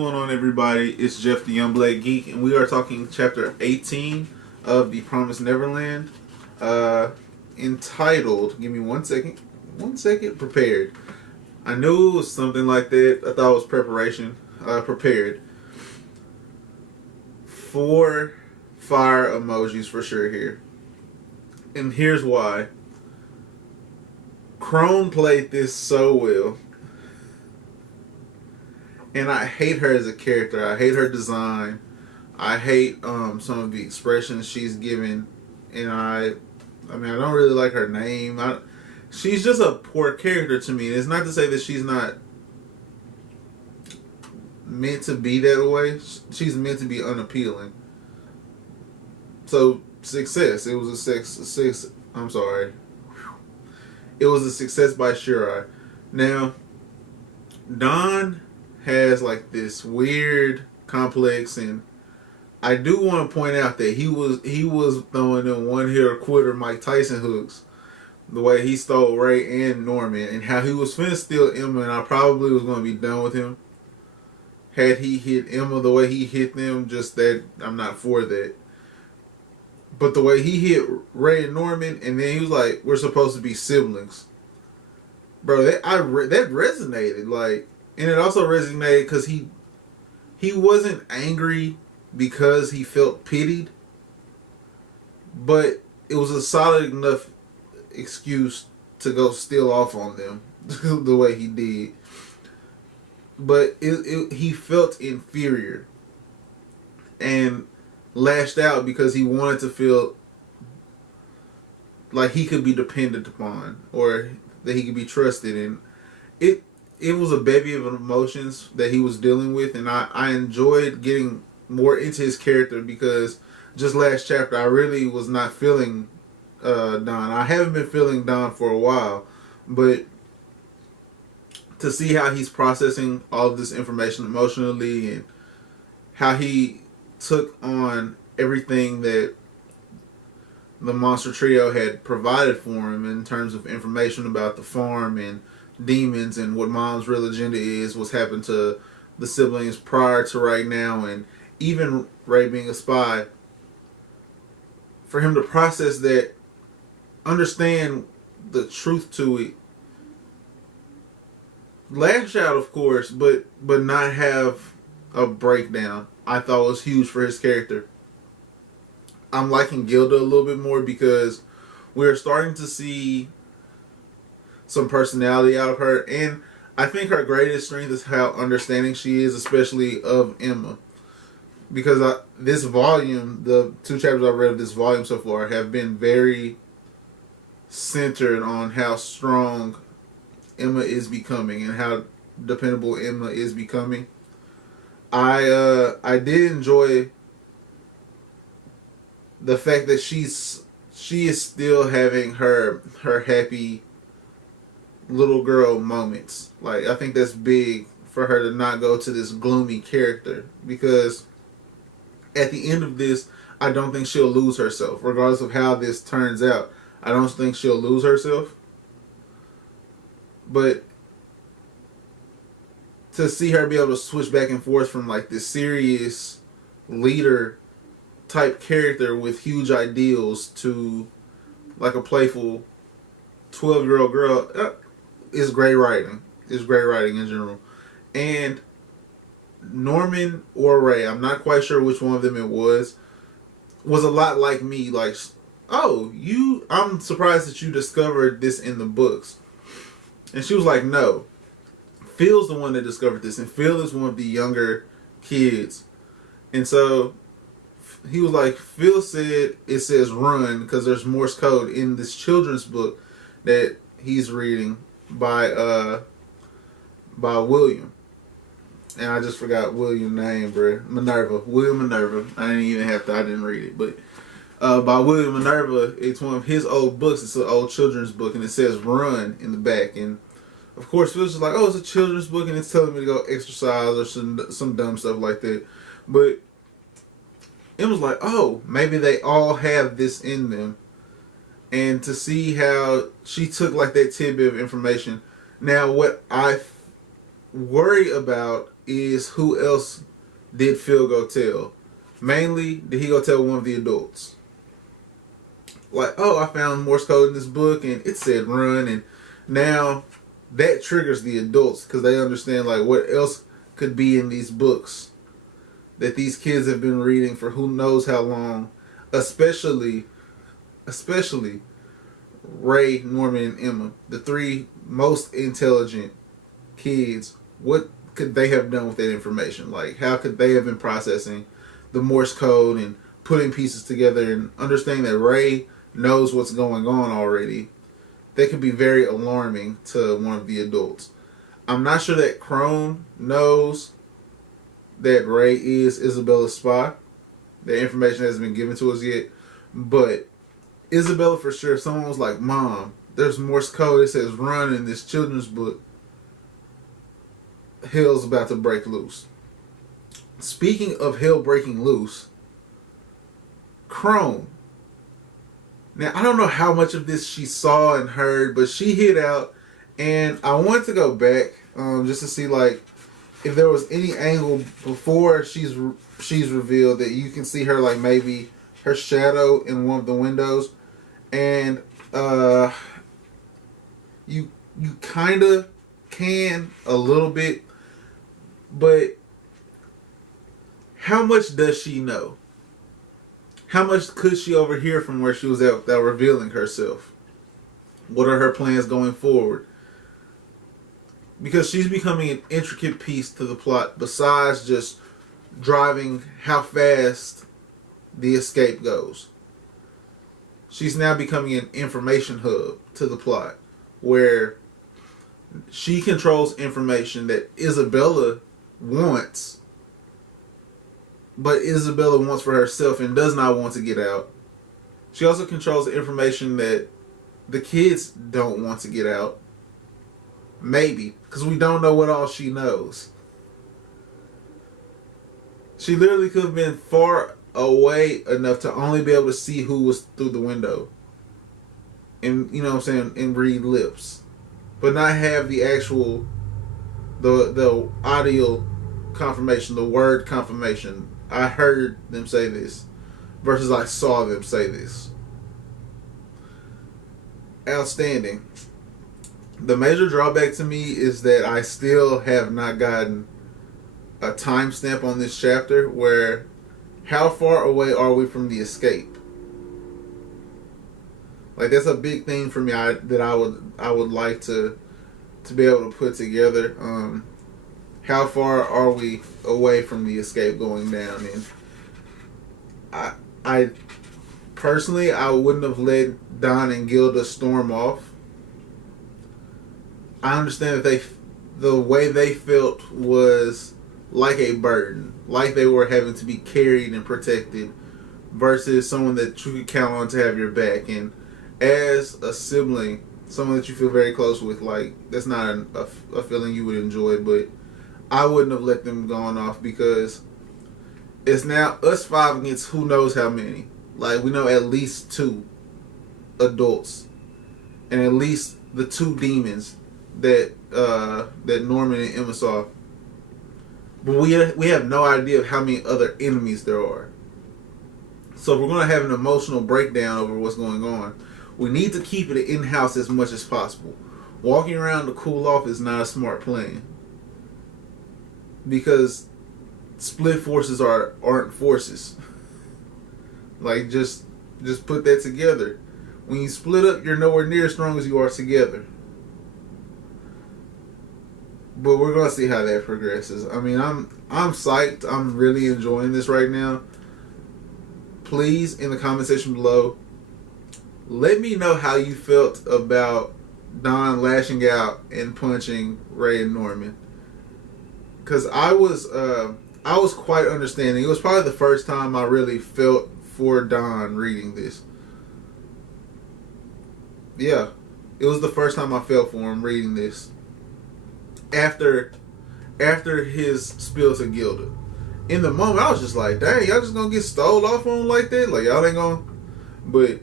going on, everybody? It's Jeff the Youngblood Geek, and we are talking chapter 18 of The Promised Neverland, entitled, give me 1 second, prepared. I knew it was something like that. I thought it was prepared. 4 fire emojis for sure here. And here's why. Crone played this so well. And I hate her as a character. I hate her design. I hate some of the expressions she's given. And I don't really like her name. She's just a poor character to me. It's not to say that she's not meant to be that way. She's meant to be unappealing. So, success. It was It was a success by Shirai. Now, Don has like this weird complex, and I do want to point out that he was throwing in one hitter quitter Mike Tyson hooks, the way he stole Ray and Norman, and how he was finna steal Emma, and I probably was going to be done with him had he hit Emma the way he hit them. Just that I'm not for that. But the way he hit Ray and Norman, and then he was like, "We're supposed to be siblings," bro. That resonated, like. And it also resonated because he wasn't angry because he felt pitied, but it was a solid enough excuse to go steal off on them the way he did. But he felt inferior and lashed out because he wanted to feel like he could be depended upon or that he could be trusted. And it was a bevy of emotions that he was dealing with, and I enjoyed getting more into his character because just last chapter I really was not feeling Don. I haven't been feeling Don for a while, but to see how he's processing all of this information emotionally and how he took on everything that the Monster Trio had provided for him in terms of information about the farm and demons and what Mom's real agenda is, what's happened to the siblings prior to right now, and even Ray being a spy. For him to process that, understand the truth to it, lash out of course, but not have a breakdown, I thought was huge for his character. I'm liking Gilda a little bit more because we're starting to see some personality out of her, and I think her greatest strength is how understanding she is, especially of Emma. Because this volume, the 2 chapters I've read of this volume so far, have been very centered on how strong Emma is becoming and how dependable Emma is becoming. I did enjoy the fact that she is still having her happy little girl moments. Like, I think that's big for her to not go to this gloomy character, because at the end of this, I don't think she'll lose herself. Regardless of how this turns out, I don't think she'll lose herself. But to see her be able to switch back and forth from like this serious leader type character with huge ideals to like a playful 12-year-old girl, is great writing. It's great writing in general. And Norman or Ray, I'm not quite sure which one of them it was a lot like me. Like, oh, I'm surprised that you discovered this in the books. And she was like, no. Phil's the one that discovered this. And Phil is one of the younger kids. And so he was like, Phil said it says run because there's Morse code in this children's book that he's reading by William. And I just forgot William's name, bro. William Minerva. I didn't read it, but by William Minerva, it's one of his old books. It's an old children's book, and it says run in the back. And of course, Phil's just like, oh, it's a children's book, and it's telling me to go exercise or some dumb stuff like that. But it was like, oh, maybe they all have this in them. And to see how she took like that tidbit of information. Now, what I worry about is who else did Phil go tell. Mainly, did he go tell one of the adults? Like, oh, I found Morse code in this book and it said run, and now that triggers the adults because they understand like what else could be in these books that these kids have been reading for who knows how long, especially Ray, Norman, and Emma, the three most intelligent kids. What could they have done with that information? Like, how could they have been processing the Morse code and putting pieces together and understanding that Ray knows what's going on already? That could be very alarming to one of the adults. I'm not sure that Crone knows that Ray is Isabella's spy. That information hasn't been given to us yet. But Isabella for sure, if someone was like, Mom, there's Morse code, it says run in this children's book, hell's about to break loose. Speaking of hell breaking loose, Crone. Now, I don't know how much of this she saw and heard, but she hid out, and I wanted to go back just to see like if there was any angle before she's revealed that you can see her, like maybe her shadow in one of the windows, and you kind of can a little bit, but how much does she know? How much could she overhear from where she was at without revealing herself? What are her plans going forward? Because she's becoming an intricate piece to the plot besides just driving how fast the escape goes. She's now becoming an information hub to the plot where she controls information that Isabella wants, but Isabella wants for herself and does not want to get out. She also controls information that the kids don't want to get out. Maybe, because we don't know what all she knows. She literally could have been far away enough to only be able to see who was through the window. And, you know what I'm saying, and read lips. But not have the actual, the audio confirmation, the word confirmation. I heard them say this versus I saw them say this. Outstanding. The major drawback to me is that I still have not gotten a timestamp on this chapter where how far away are we from the escape? Like, that's a big thing for me that I would like to be able to put together. How far are we away from the escape going down? And I personally, I wouldn't have let Don and Gilda storm off. I understand that the way they felt was like a burden, like they were having to be carried and protected, versus someone that you could count on to have your back. And as a sibling, someone that you feel very close with, like, that's not a feeling you would enjoy. But I wouldn't have let them gone off because it's now us five against who knows how many. Like, we know at least 2 adults and at least the 2 demons that Norman and Emma saw. But we have no idea of how many other enemies there are. So if we're going to have an emotional breakdown over what's going on, we need to keep it in-house as much as possible. Walking around to cool off is not a smart plan. Because split forces aren't forces. Like, just put that together. When you split up, you're nowhere near as strong as you are together. But we're gonna see how that progresses. I mean, I'm psyched. I'm really enjoying this right now. Please, in the comment section below, let me know how you felt about Don lashing out and punching Ray and Norman. Because I was quite understanding. It was probably the first time I really felt for Don reading this. Yeah, it was the first time I felt for him reading this. After his spill to Gilda. In the moment, I was just like, dang, y'all just gonna get stole off on like that? Like, y'all ain't gonna... But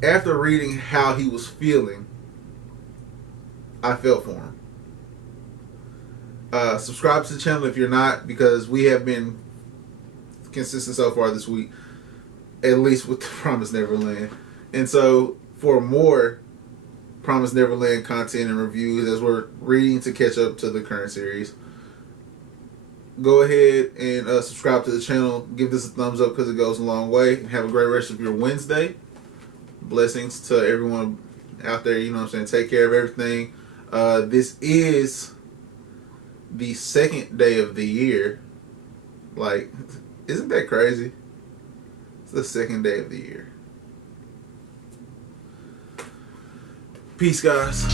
after reading how he was feeling, I felt for him. Subscribe to the channel if you're not, because we have been consistent so far this week, at least with the Promised Neverland. And so for more Promised Neverland content and reviews, as we're reading to catch up to the current series, go ahead and subscribe to the channel. Give this a thumbs up because it goes a long way. Have a great rest of your Wednesday. Blessings to everyone out there. You know what I'm saying? Take care of everything. This is the second day of the year. Like, isn't that crazy? It's the second day of the year. Peace, guys.